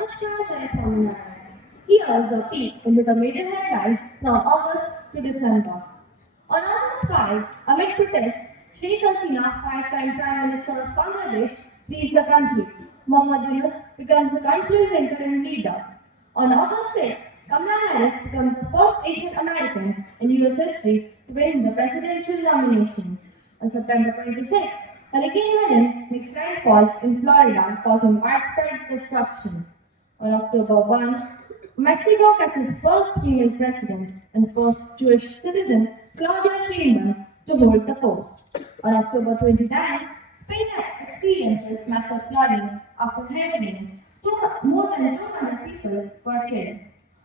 Anushtara Swaminarayan. Here's a peek into the major headlines from August to December. On August 5, amid protests, Sheikh Hasina, five-time Prime Minister of Bangladesh, leaves the country. Mohammad Yunus becomes the country's interim leader. On August 6, Kamala Harris becomes the first Asian American in US history to win the presidential nominations. On September 26, Hurricane Helen makes landfall in Florida, causing widespread destruction. On October 1, Mexico gets its first female president and first Jewish citizen, Claudia Sheinbaum, to hold the post. On October 29, Spain experiences massive flooding after heavy rains. More than 200 people were killed.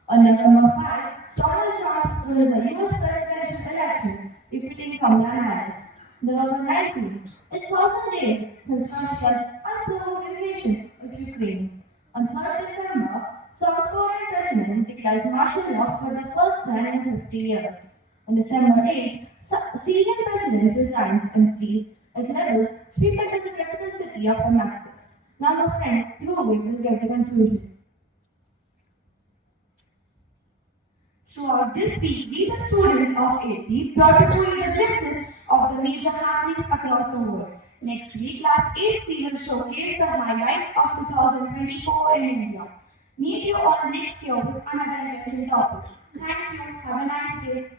On November 5, Donald Trump wins the US presidential elections, defeating Kamala Harris. November 19 is 1,000 days since Russia's unprovoked invasion of Ukraine. On 3rd December, South Korean president declares martial law for the first time in 50 years. On December 8, Syrian president resigns and flees as rebels sweep into the capital city of Damascus. Now, my friend, two weeks will get the conclusion. Throughout this week, we the students of AP brought before you the glimpses of the major happenings across the world. Next week, Class 8C will showcase the highlights of 2024 in India. Meet you all next year with another interesting topic. Thank you. Have a nice day.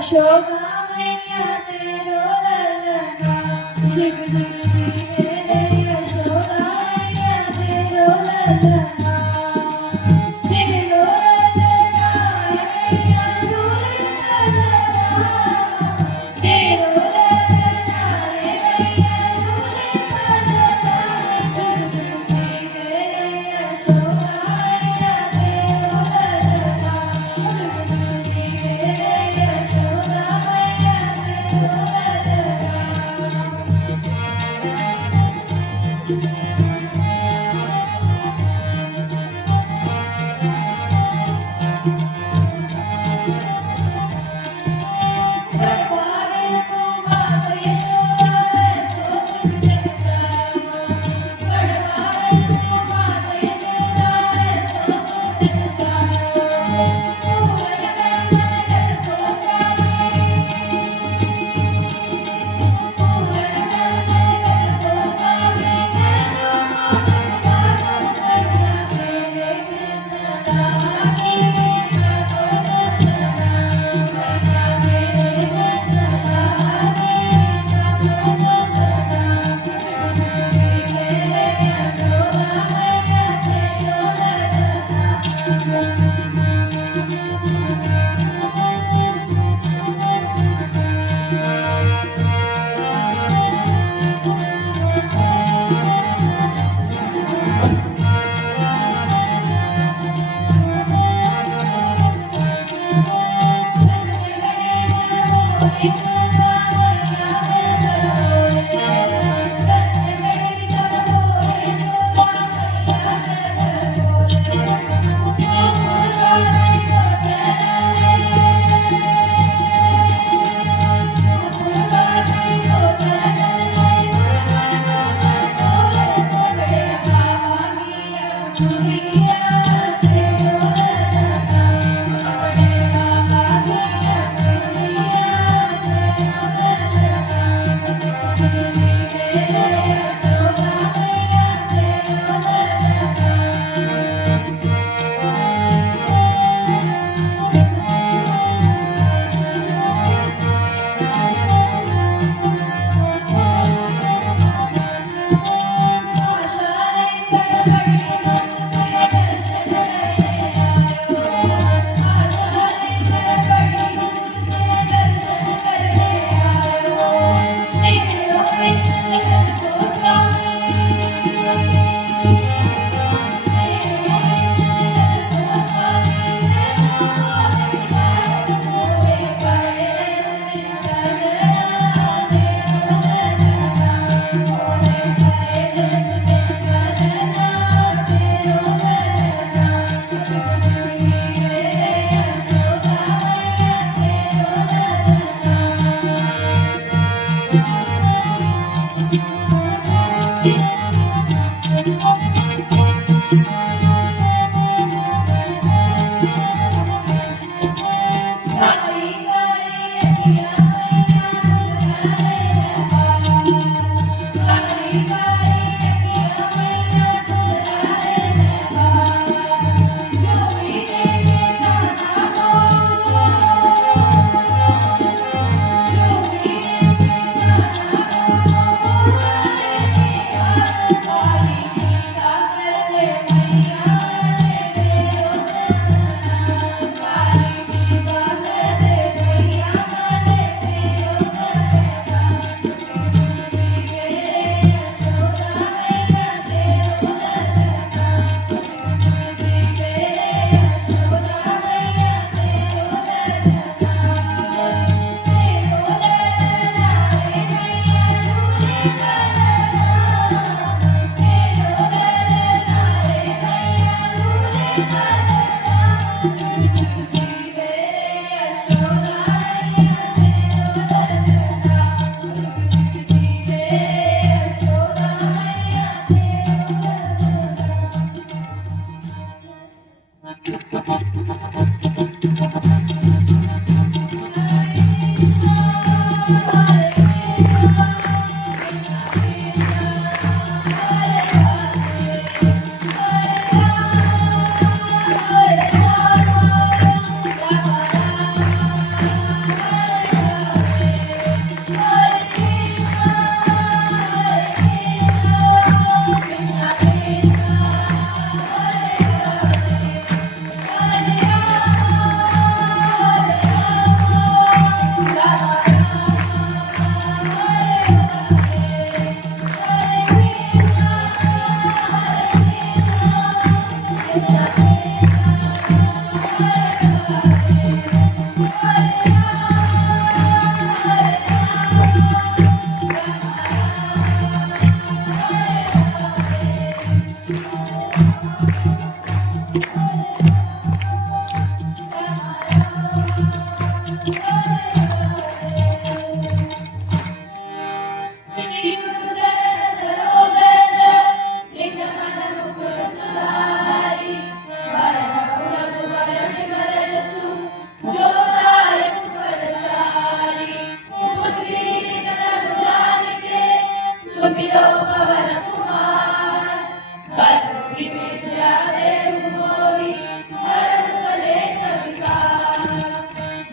Shoga maiya tero lalana, jug jug ji re Shoga maiya tero lalana, jig lo lalana, maiya jule lalana, jig lo lalana, maiya jule lalana, jug jug ji re Shoga maiya tero lalana, jug jug ji re सुमिरो पवन कुमार बलमुखी विद्या देहु मोहि हरहु कलेश विकार।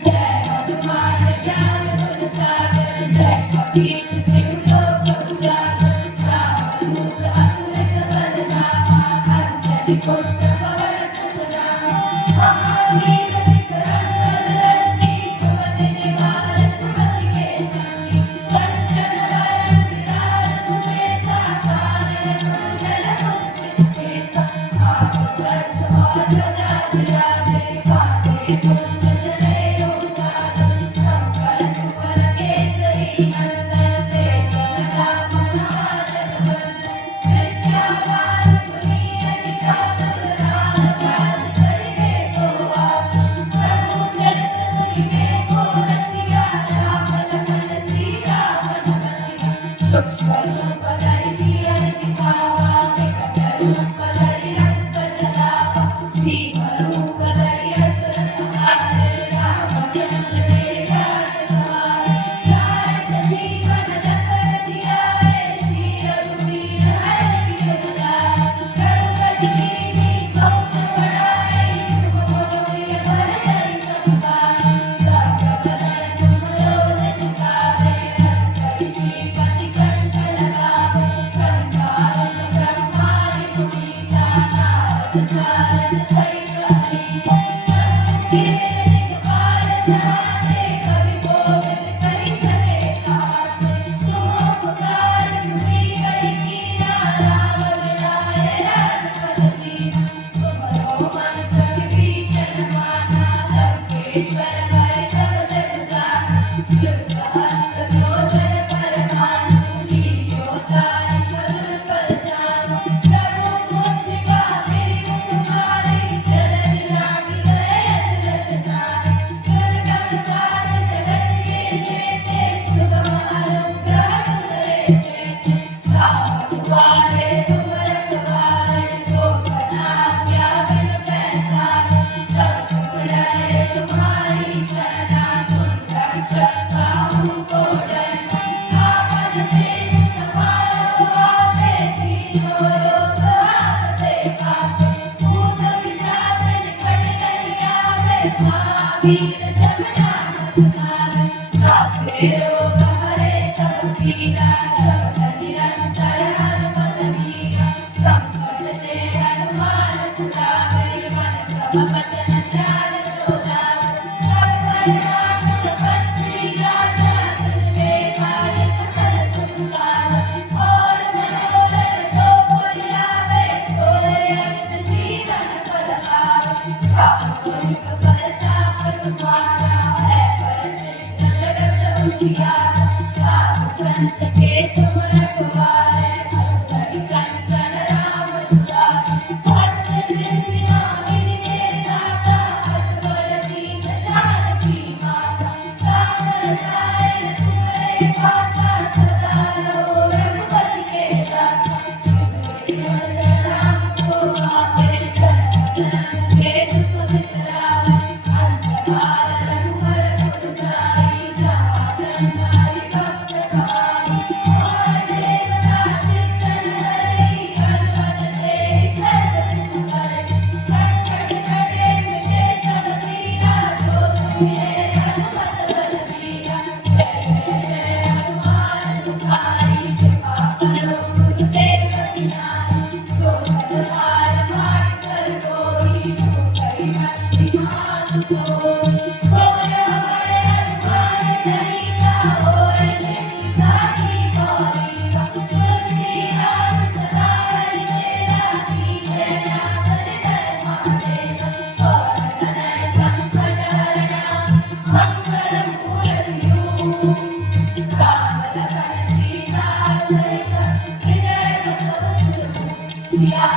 जय हनुमान ज्ञान गुण सागर जय कपीस तिहु लोक उजागर। राम दूत अतुलित बल धामा अंजनी पुत्र पवन सुत नामा। महावीर विक्रम बजरंगी सुमति निवार सुमति के संगी। कंचन वरण विराज सुबेसा कानन कुंडल कुंचित केसा। हाथ वज्र और ध्वजा विराजे कांधे मूंज जनेऊ साजन। शंकर सुवन केसरी नंदन तेज प्रताप महाजन वंदन। विद्यावान गुणी अति चातुर राम काज करिबे को आतुर। प्रभु चरित्र सुनिबे को रसिया राम लखन सीता मन बसिया। सूक्ष्म रूप धरि सियहि दिखावा विकट रूप धरि रंग जलावा। भीम रूप धरि असुर संहारे रामचंद्र के काज सवारे। लाए सजीवन लखन जियाए श्री रघुवीर हर्षि उर लाए। रघुपति कीन्ही बहुत बड़ाई तुम मम प्रिय भरतहि संभाई। सब बदन तुम लोचन सुहावे हंस कहि श्रीपति कंठ लगावे। संभारन ब्रह्मादि मुनीसा नारद सारद सहित अहिसा। शंकर दिगपाल जहाते कवि कोविद कहि सके काटे। तुम उपकार सुग्रीव कीना राम मिलाए राजपद दीना। तुम्हरो मंत्र विभीषण माना लंकेश्वर भय सब जग जाना। युग सहस्त्र योजन पर भानु लील्यो ताहि मधुर फल जानु। प्रभु मुद्रिका मेरि मुखमारे जलधि लांघि गए अचरज जाने। दुर्गम काज जगत के जेते सुगम अनुग्रह तुमरे तेते। राम दुआरे तुम रखवारे को बना क्या बिन पैसारे। सब सुमिरन तुम्हारी शरणा तुम रक्षक काहू को डरना। आपन तेज समारो आपे तीनों लोक हांकते कांपे। भूत पिशाच निकट नहीं आवे महावीर जब नाम सुनावे। नासे रोग हरे सब पीरा जपत निरंतर हनुमत वीरा। संकट ते हनुमान छुड़ावे मन क्रम वचन ध्यान जो लावे। सब पर राम तपस्वी राजा तुझे काज सकल तुम साजा। और मनोरथ जो कोई लावे सोए अष्ट जीवन फल पावे। राम युग परताप तुम्हारा है प्रसिद्ध जगत उजियारा। साधु संत के तुम रखवारे असुर कंचन राम दुलारे। अष्ट सिद्धि नौ निधि के दाता असवर दीन जानकी माता। राम रसायन तुम्हारे पासा सदा रहो रघुपति के दासा। तुम्हारे भजन राम को आवे जन्म जन्म के दुख बिसरावे। अंत काल रघुवर पुर जाई जहाँ जन्म हरि भक्त कहाई। और देवता चित्तन धरि हनुमत से सर्व सुख करे। संकट कटे मिटे सब पीरा जो सुमिरे हनुमत बलबीरा। जय जय जय हनुमान गोसाई कृपा करो गुरु सेवक नाई। जो सतबार पाठ कर कोई छूटहि बंदी महान कोई। सोय हमारे हनुमान चालीसा होय सिद्धि साखी गौरीसा। तुलसीदास सदा हरिचेरा कीजय नाथ हृदय महादेवा। पवन तनय संकट हरणा मंगल मूर्ति रूप। राम लखन सीता सहित विजय बसव सुर भूप। सिया